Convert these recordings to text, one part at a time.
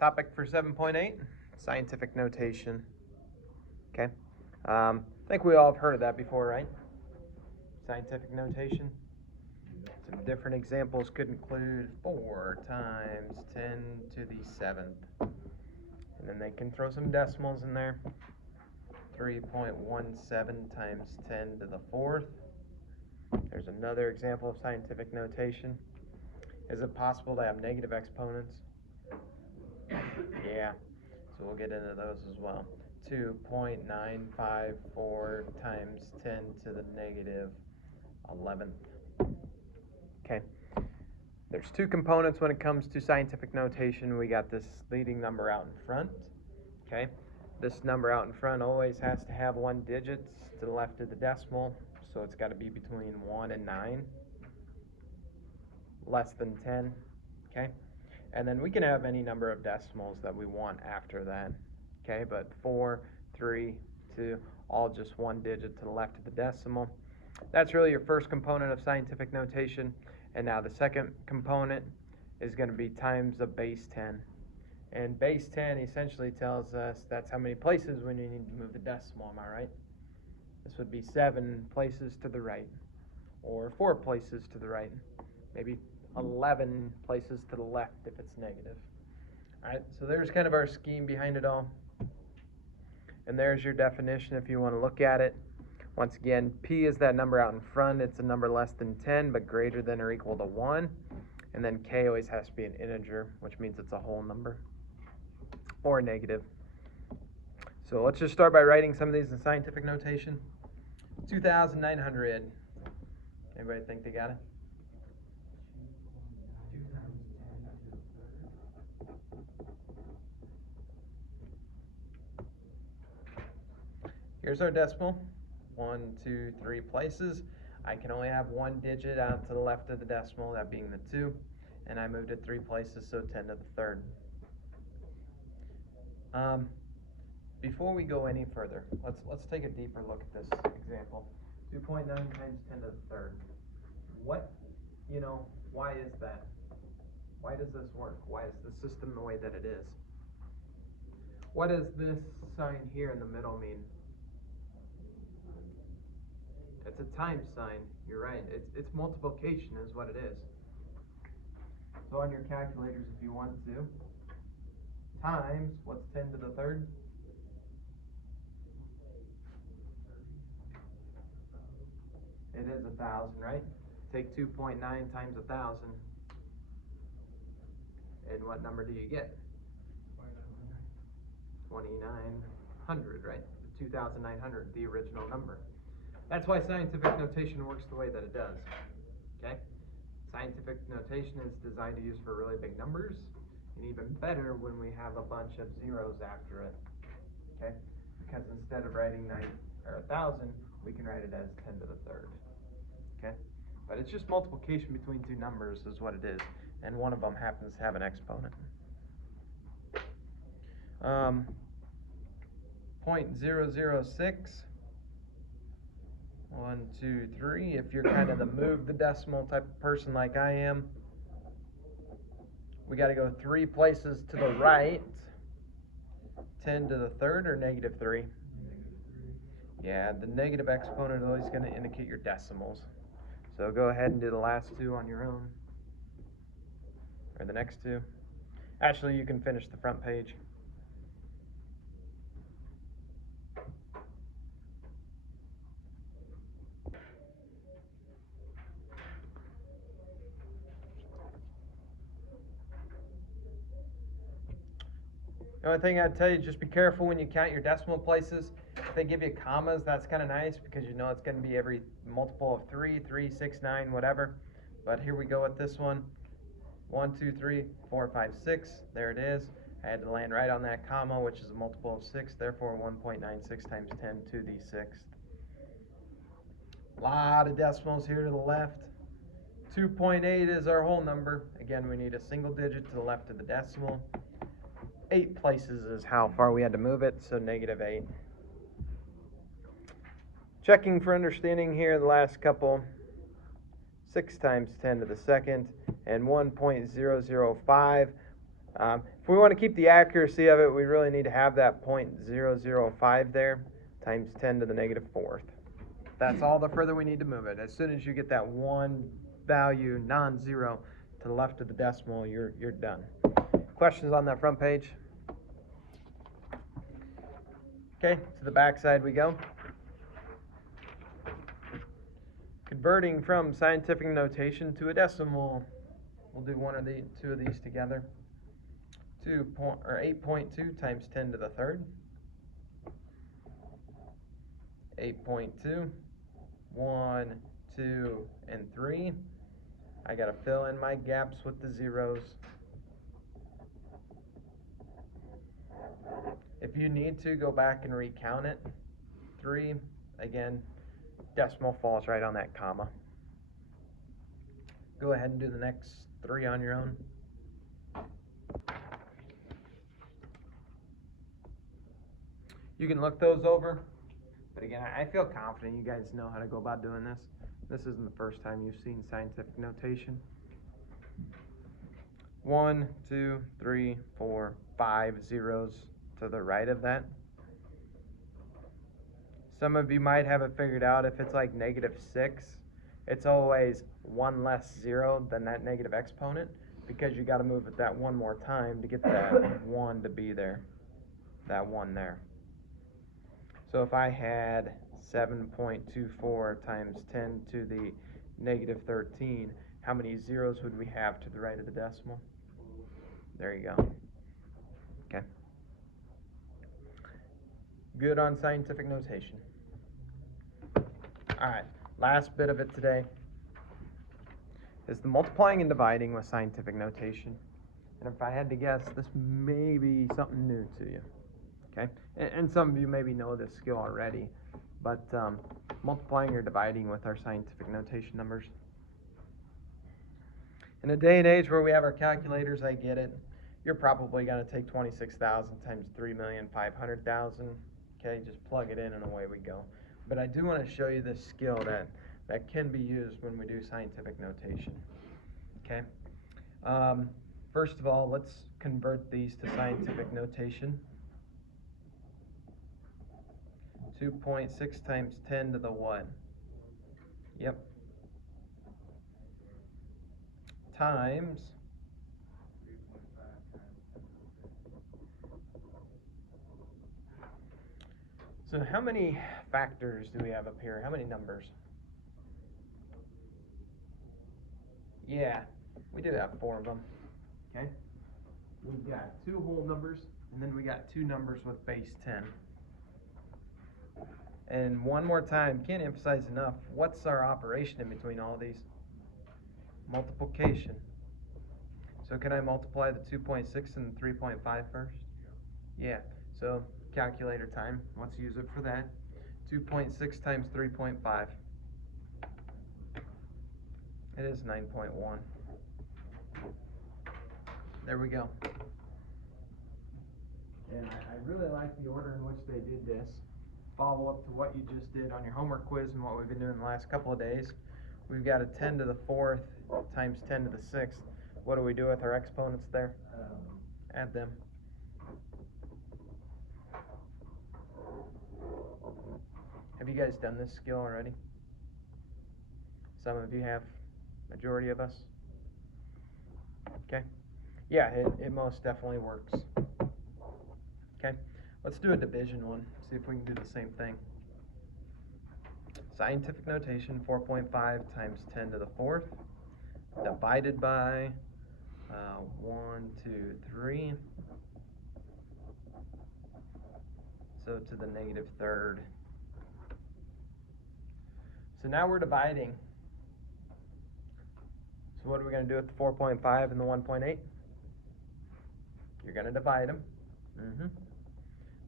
Topic for 7.8, scientific notation. Okay, I think we all have heard of that before, right? Scientific notation. Some different examples could include 4 times 10 to the 7th. And then they can throw some decimals in there. 3.17 times 10 to the 4th. There's another example of scientific notation. Is it possible to have negative exponents? Yeah, so we'll get into those as well. 2.954 times 10 to the negative 11th. Okay, there's two components when it comes to scientific notation. We got this leading number out in front. Okay, this number out in front always has to have 1 digit to the left of the decimal, so it's got to be between 1 and 9, less than 10. Okay, and then we can have any number of decimals that we want after that. Okay, but 4, 3, 2, all just 1 digit to the left of the decimal. That's really your first component of scientific notation. And now the second component is going to be times the base 10. And base 10 essentially tells us that's how many places we need to move the decimal, am I right? This would be 7 places to the right, or 4 places to the right, maybe 11 places to the left if it's negative. All right, so there's kind of our scheme behind it all. And there's your definition if you want to look at it. Once again, P is that number out in front. It's a number less than 10, but greater than or equal to 1. And then K always has to be an integer, which means it's a whole number or negative. So let's just start by writing some of these in scientific notation. 2,900. Anybody think they got it? Here's our decimal. 1, 2, 3 places. I can only have 1 digit out to the left of the decimal, that being the 2, and I moved it 3 places, so 10 to the 3rd. Before we go any further, let's take a deeper look at this example. 2.9 times 10 to the 3rd. Why is that? Why does this work? Why is the system the way that it is? What does this sign here in the middle mean? It's a times sign. You're right. It's multiplication is what it is. So on your calculators, if you want to, times, what's 10 to the 3rd? It is 1,000, right? Take 2.9 times 1,000. And what number do you get? 2,900, right? 2,900, the original number. That's why scientific notation works the way that it does. Okay? Scientific notation is designed to use for really big numbers, and even better when we have a bunch of zeros after it. Okay? Because instead of writing 1,000, we can write it as 10 to the 3rd. Okay? But it's just multiplication between two numbers is what it is, and one of them happens to have an exponent. 0.006. 1, 2, 3. If you're kind of the move the decimal type of person like I am, we got to go 3 places to the right. 10 to the 3rd or negative 3? Yeah, the negative exponent is always going to indicate your decimals. So go ahead and do the last 2 on your own, or the next 2. Actually, you can finish the front page. The only thing I'd tell you, just be careful when you count your decimal places. If they give you commas, that's kind of nice because you know it's going to be every multiple of 3, 3, 6, 9, whatever. But here we go with this one. 1, 2, 3, 4, 5, 6. There it is. I had to land right on that comma, which is a multiple of 6. Therefore, 1.96 times 10 to the 6th. A lot of decimals here to the left. 2.8 is our whole number. Again, we need a single digit to the left of the decimal. 8 places is how far we had to move it, so negative 8. Checking for understanding here, the last couple. 6 times 10 to the 2nd, and 1.005. If we want to keep the accuracy of it, we really need to have that 0.005 there times 10 to the negative fourth. That's all the further we need to move it. As soon as you get that one value non-zero to the left of the decimal, you're done. Questions on that front page? Okay, to the back side we go. Converting from scientific notation to a decimal. We'll do one or two of these together. 8.2 times 10 to the third. 8.2, 1, 2, and 3. I gotta fill in my gaps with the zeros. If you need to, go back and recount it. 3, again, decimal falls right on that comma. Go ahead and do the next 3 on your own. You can look those over, but again, I feel confident you guys know how to go about doing this. This isn't the first time you've seen scientific notation. 1, 2, 3, 4, 5 zeros to the right of that. Some of you might have it figured out. If it's like -6, it's always one less zero than that negative exponent, because you got to move it that one more time to get that 1 to be there, that 1 there. So if I had 7.24 times 10 to the negative 13, how many zeros would we have to the right of the decimal? There you go. Okay. Good on scientific notation. All right, last bit of it today is the multiplying and dividing with scientific notation. And if I had to guess, this may be something new to you. Okay, and some of you maybe know this skill already, but multiplying or dividing with our scientific notation numbers. In a day and age where we have our calculators, I get it. You're probably going to take 26,000 times 3,500,000. Okay, just plug it in and away we go. But I do want to show you this skill that can be used when we do scientific notation. Okay. First of all, let's convert these to scientific notation. 2.6 times 10 to the what? Yep. Times. So how many factors do we have up here? How many numbers? Yeah, we do have 4 of them. Okay. We've got 2 whole numbers, and then we got 2 numbers with base 10. And one more time, can't emphasize enough, what's our operation in between all of these? Multiplication. So can I multiply the 2.6 and the 3.5 first? Yeah, so calculator time, let's use it for that. 2.6 times 3.5. It is 9.1. There we go. And I really like the order in which they did this. Follow up to what you just did on your homework quiz and what we've been doing the last couple of days. We've got a 10 to the 4th times 10 to the 6th. What do we do with our exponents there? Add them. Have you guys done this skill already? Some of you have. Majority of us. Okay. Yeah, it most definitely works. Okay. Let's do a division one. See if we can do the same thing. Scientific notation, 4.5 times 10 to the 4th, divided by 1, 2, 3. So to the negative 3rd. So now we're dividing. So what are we going to do with the 4.5 and the 1.8? You're going to divide them.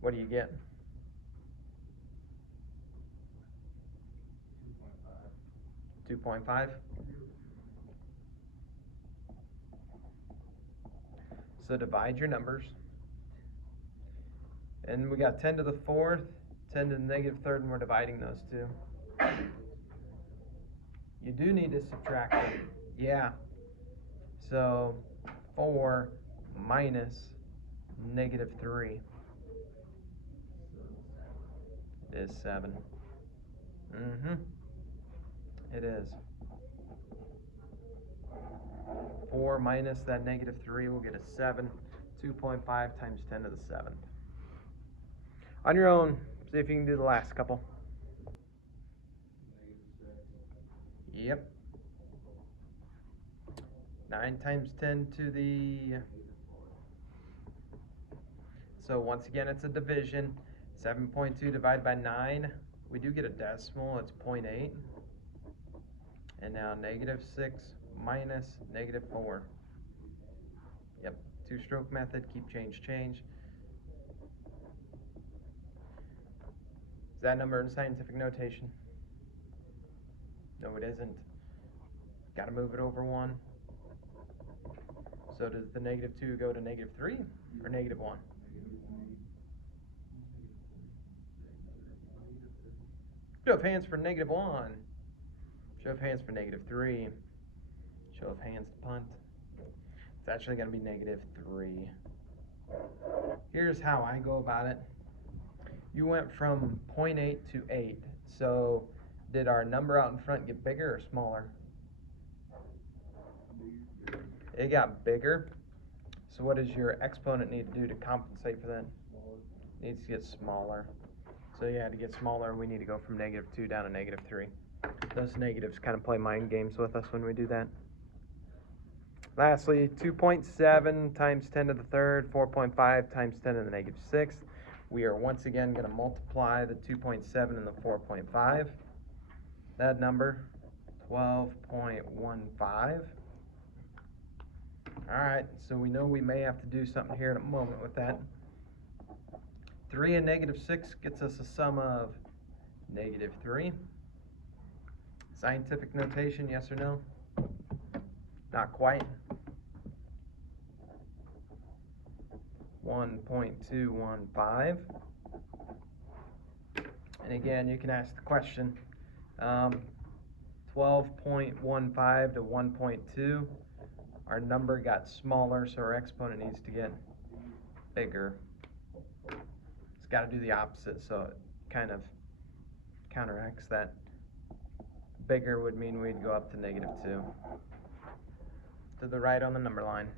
What do you get? 2.5. So divide your numbers. And we got 10 to the 4th, 10 to the negative 3rd, and we're dividing those two. You do need to subtract them. Yeah. So 4 minus -3 is 7. It is. 4 minus that -3 will get a 7. 2.5 times 10 to the 7th. On your own, see if you can do the last couple. Yep. 9 times 10 to the... So once again, it's a division. 7.2 divided by 9. We do get a decimal, it's 0.8. And now -6 minus -4. Yep, two-stroke method, keep change, change. Is that number in scientific notation? No, it isn't. Got to move it over 1. So does the -2 go to -3 or -1? Show of hands for -1. Show of hands for -3. Show of hands to punt. It's actually going to be -3. Here's how I go about it. You went from 0.8 to 8. So did our number out in front get bigger or smaller? It got bigger. So what does your exponent need to do to compensate for that? It needs to get smaller. So yeah, to get smaller, we need to go from -2 down to -3. Those negatives kind of play mind games with us when we do that. Lastly, 2.7 times 10 to the third, 4.5 times 10 to the -6th. We are once again going to multiply the 2.7 and the 4.5. That number, 12.15. Alright, so we know we may have to do something here in a moment with that. 3 and -6 gets us a sum of -3. Scientific notation, yes or no? Not quite. 1.215. And again, you can ask the question, 12.15 to 1.2. Our number got smaller, so our exponent needs to get bigger. It's got to do the opposite, so it kind of counteracts that. Bigger would mean we'd go up to -2. To the right on the number line.